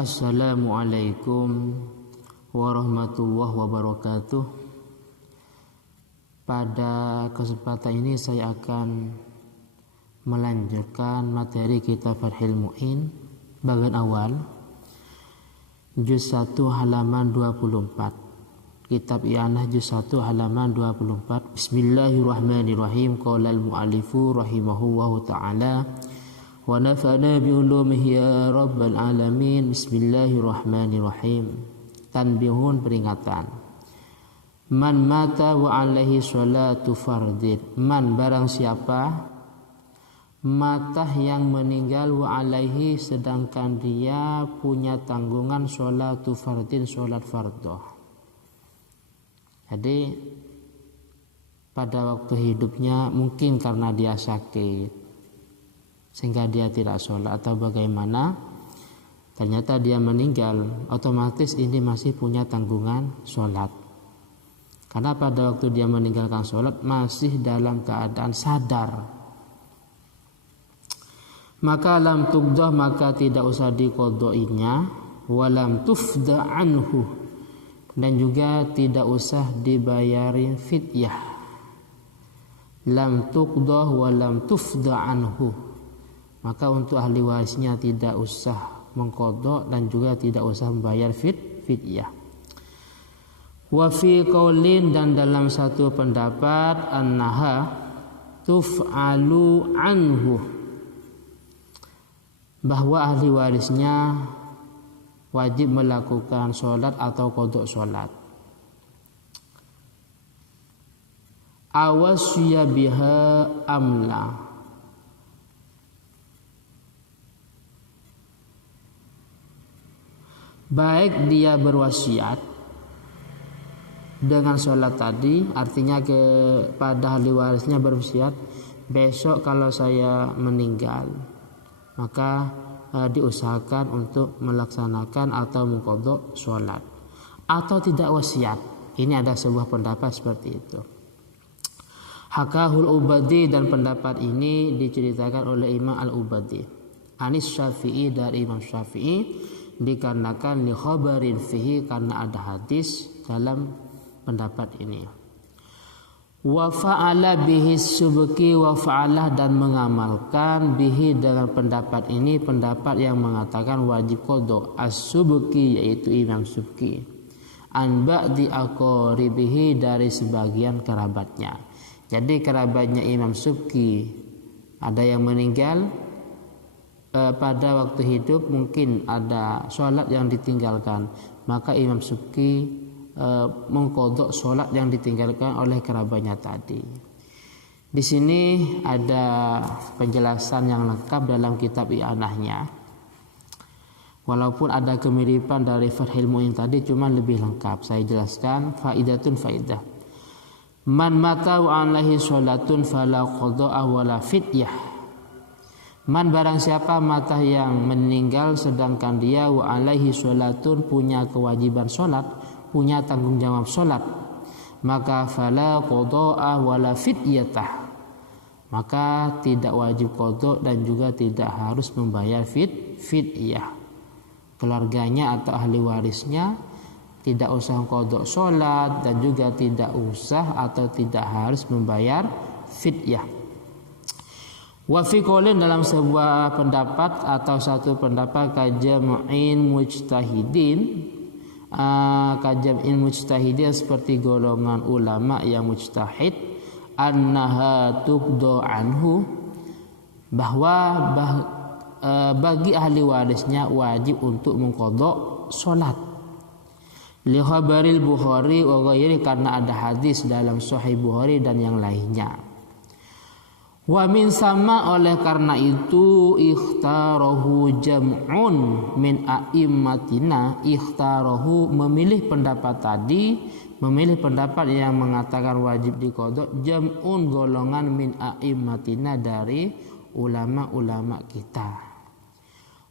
Assalamualaikum warahmatullahi wabarakatuh. Pada kesempatan ini saya akan melanjutkan materi kitab Fathul Mu'in bagian awal juz 1 halaman 24. Kitab I'anah juz 1 halaman 24. Bismillahirrahmanirrahim. Qala al-mu'allifu rahimahullahu ta'ala wa nafa'na bi ulumihi ya rabbal alamin. Bismillahirrahmanirrahim. Tanbihun, peringatan. Man mata wa alaihi sholatu fardin. Man, barang siapa mata yang meninggal wa alaihi, sedangkan dia punya tanggungan sholatu fardin, sholat fardoh. Jadi pada waktu hidupnya mungkin karena dia sakit sehingga dia tidak sholat atau bagaimana, ternyata dia meninggal, otomatis ini masih punya tanggungan sholat. Karena pada waktu dia meninggalkan sholat masih dalam keadaan sadar. Maka lam tuqdah, maka tidak usah diqodainya. Walam tufda anhu, dan juga tidak usah dibayarin fidyah. Lam tuqdah walam tufda anhu, maka untuk ahli warisnya tidak usah mengqadha dan juga tidak usah membayar fidyah. Wa fi qaulin, dan dalam satu pendapat, annaha tuf'alu anhu, bahwa ahli warisnya wajib melakukan sholat atau qadha sholat. Awasya biha amla, baik dia berwasiat dengan sholat tadi, artinya kepada ahli warisnya berwasiat, besok kalau saya meninggal maka diusahakan untuk melaksanakan atau mengqadha sholat, atau tidak wasiat. Ini ada sebuah pendapat seperti itu. Hakahul Ubadi, dan pendapat ini diceritakan oleh Imam Al-Ubadi Anis Syafi'i, dari Imam Syafi'i, dikarenakan li khabarin fihi, karena ada hadis dalam pendapat ini. Wa fa'ala bihi subki, wa fa'alah, dan mengamalkan bihi dengan pendapat ini, pendapat yang mengatakan wajib qadha, as-subki, yaitu Imam Subki, an ba'di aqaribihi, dari sebagian kerabatnya. Jadi kerabatnya Imam Subki ada yang meninggal pada waktu hidup, mungkin ada sholat yang ditinggalkan, maka Imam Subki mengqadha sholat yang ditinggalkan oleh kerabatnya tadi. Di sini ada penjelasan yang lengkap dalam kitab I'anahnya. Walaupun ada kemiripan dari Fathul Mu'in tadi, cuma lebih lengkap. Saya jelaskan faidah. Man mata wa alaihi sholatun fala qadha wala fidyah. Man, barang siapa mata yang meninggal sedangkan dia wa alaihi sholatun, punya kewajiban sholat, punya tanggung jawab sholat, maka fala qadha wala fidyatah, maka tidak wajib qadha dan juga tidak harus membayar fidyah. Keluarganya atau ahli warisnya tidak usah qadha sholat dan juga tidak usah atau tidak harus membayar fidyah. Wa fi qaulin, dalam sebuah pendapat atau satu pendapat, kajam'in mujtahidin, kajam'in mujtahidin, seperti golongan ulama yang mujtahid, annaha tuqda anhu, bahwa bagi ahli warisnya wajib untuk mengqadha salat. Li khabaril Bukhari wa ghairi, karena ada hadis dalam Sahih Bukhari dan yang lainnya. Wa min sama, oleh karena itu, ikhtarahu jam'un min a'immatina, ikhtarahu, memilih pendapat tadi, memilih pendapat yang mengatakan wajib diqadha, jam'un, golongan min a'immatina, dari ulama-ulama kita.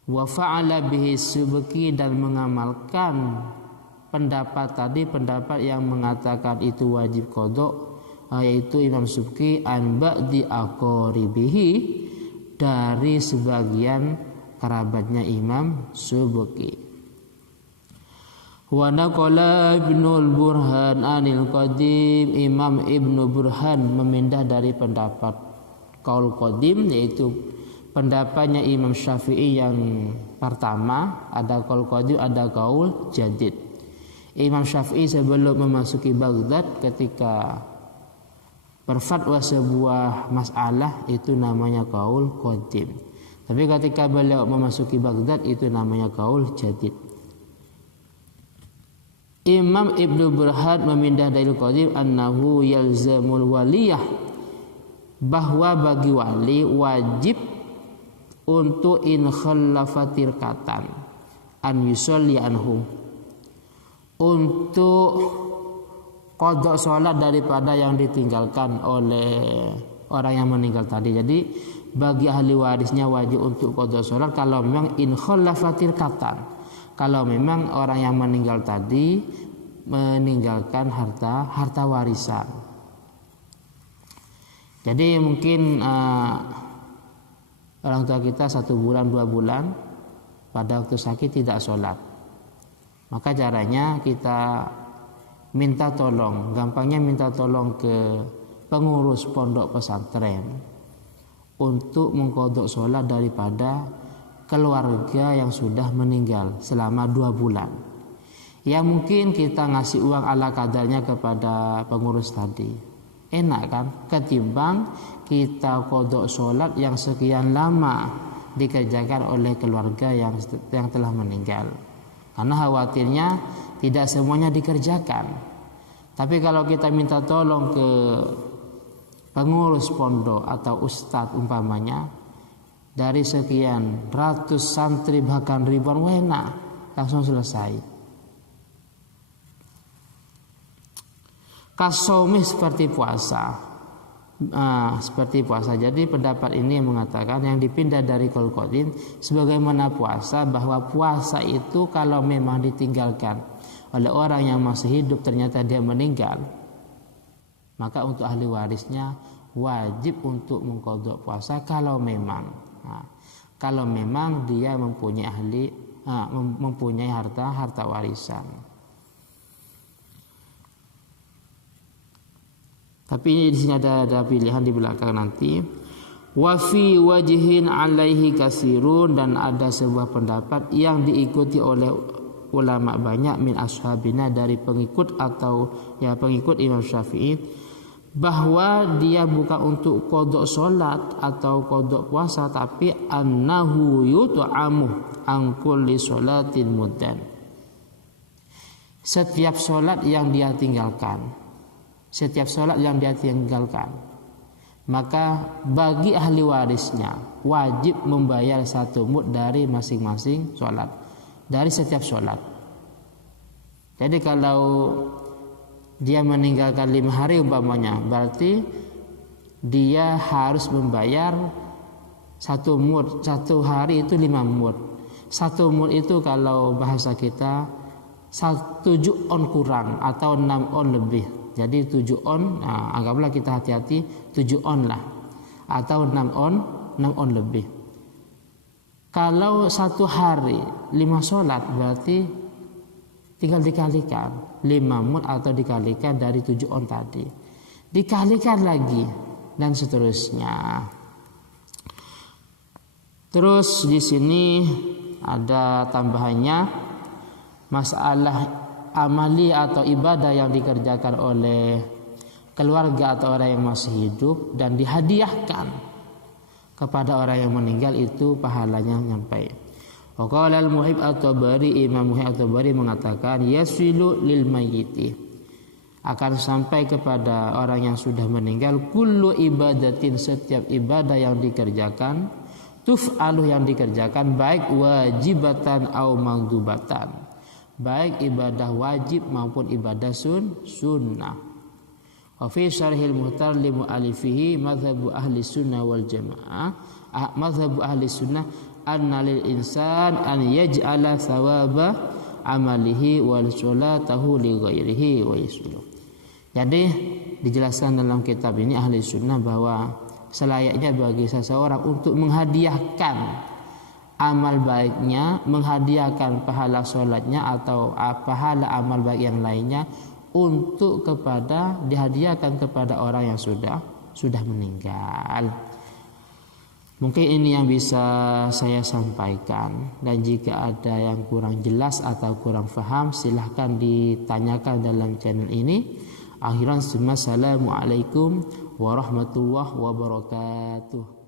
Wa fa'ala bihi subki, dan mengamalkan pendapat tadi, pendapat yang mengatakan itu wajib qadha, yaitu Imam Subki, an ba'di aqaribihi, dari sebagian kerabatnya Imam Subki. Wa naqala Ibnul Burhan anil Qadim, Imam Ibnu Burhan memindah dari pendapat qaul qadim, yaitu pendapatnya Imam Syafi'i yang pertama, ada qaul qadim, ada qaul jadid. Imam Syafi'i sebelum memasuki Baghdad ketika berfatwa sebuah masalah itu namanya qaul qadim. Tapi ketika beliau memasuki Baghdad itu namanya qaul jadid. Imam Ibnu Burhan memindah dari qadim annahu yalzamul waliyah, bahwa bagi wali wajib untuk in khallafatir katan an yusolli anhu, untuk qada sholat daripada yang ditinggalkan oleh orang yang meninggal tadi. Jadi bagi ahli warisnya wajib untuk qada sholat kalau memang in khallafatir katan, kalau memang orang yang meninggal tadi meninggalkan harta warisan. Jadi mungkin orang tua kita 1 bulan 2 bulan pada waktu sakit tidak sholat, maka caranya kita minta tolong, gampangnya minta tolong ke pengurus pondok pesantren untuk mengqadha sholat daripada keluarga yang sudah meninggal selama 2 bulan. Ya mungkin kita ngasih uang ala kadarnya kepada pengurus tadi, enak kan, ketimbang kita qadha sholat yang sekian lama dikerjakan oleh keluarga yang telah meninggal. Karena khawatirnya tidak semuanya dikerjakan. Tapi kalau kita minta tolong ke pengurus pondok atau ustadz umpamanya, dari sekian ratus santri bahkan ribuan, enak, langsung selesai. Kasaumi seperti puasa, seperti puasa. Jadi pendapat ini yang mengatakan yang dipindah dari qaul qadim sebagaimana puasa, bahwa puasa itu kalau memang ditinggalkan oleh orang yang masih hidup ternyata dia meninggal, maka untuk ahli warisnya wajib untuk mengqadha puasa kalau memang dia mempunyai harta warisan. Tapi di sini ada pilihan di belakang nanti. Wa fi wajhin alaihi kasirun, dan ada sebuah pendapat yang diikuti oleh ulama banyak min ashabina, dari pengikut atau pengikut Imam Syafi'i, bahwa dia bukan untuk qadha salat atau qadha puasa, tapi annahu yut'amu an kulli salatin muddan. Setiap salat yang dia tinggalkan, maka bagi ahli warisnya wajib membayar 1 mud dari masing-masing sholat, dari setiap sholat. Jadi kalau dia meninggalkan 5 hari umpamanya, berarti dia harus membayar 1 mud. 1 hari itu 5 mud. 1 mud itu kalau bahasa kita 7 on kurang atau 6 on lebih. Jadi 7 on, anggaplah kita hati-hati 7 on lah, atau 6 on lebih. Kalau 1 hari 5 sholat, berarti tinggal dikalikan 5 mud atau dikalikan dari 7 on tadi, dikalikan lagi dan seterusnya. Terus di sini ada tambahannya, masalah amali atau ibadah yang dikerjakan oleh keluarga atau orang yang masih hidup dan dihadiahkan kepada orang yang meninggal, itu pahalanya nyampai. Waqala al-Muhib at-Tabari, Imam Muhib at-Tabari mengatakan yasilu lil mayyiti, akan sampai kepada orang yang sudah meninggal, kullu ibadatin, setiap ibadah yang dikerjakan, tuf'alu yang dikerjakan, baik wajibatan au mandubatan, baik ibadah wajib maupun ibadah sunnah. Wa fi syarhil muhtar li mu'alifihi madhabu ahli sunnah wal jamaah, madhabu ahli sunnah anna lil insan an yaj'ala thawaba amalihi wal salatahu li ghairihi wa yusulu. Jadi dijelaskan dalam kitab ini ahli sunnah bahwa selayaknya bagi seseorang untuk menghadiahkan amal baiknya, menghadiahkan pahala sholatnya atau pahala amal baik yang lainnya untuk dihadiahkan kepada orang yang sudah meninggal. Mungkin ini yang bisa saya sampaikan, dan jika ada yang kurang jelas atau kurang paham silahkan ditanyakan dalam channel ini. Akhiran, assalamualaikum warahmatullahi wabarakatuh.